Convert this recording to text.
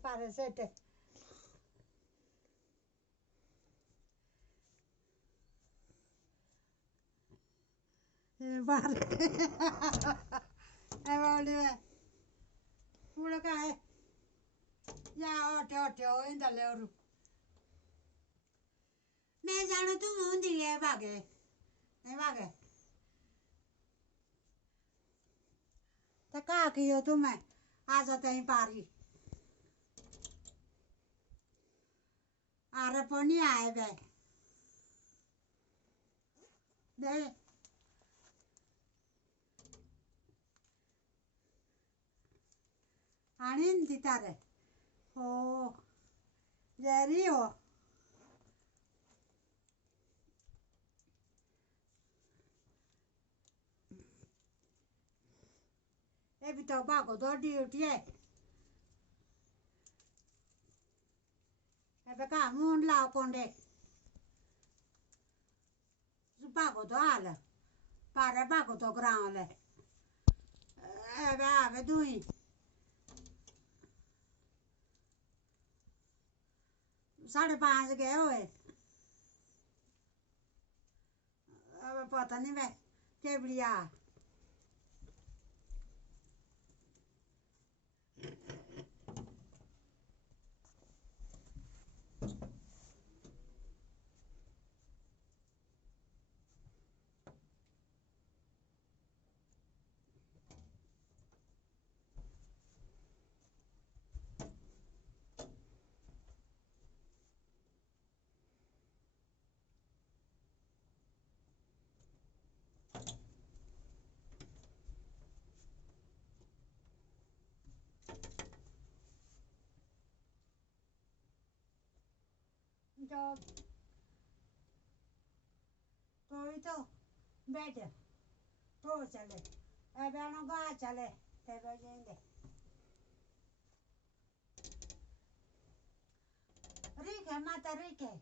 fare sete. Fare. Voglio. Uno che ya otte in dall'euro. Me sanno tu non di che vaghe. E vaghe. Ta cacchio tu me. Asa te impari. A reponia e beh. De. Anin tare. Oh. Yerio. E vito bago do duty e. E beka mun la ponde. Su bago do ala. Pare bago do grande. E beh ave dui. साढ़े 5 गए हुए अब पता नहीं मैं केवड़िया जो कोई तो बैठ तो चले ए बहनों का चले ते बजेंगे रिक है माता रिक है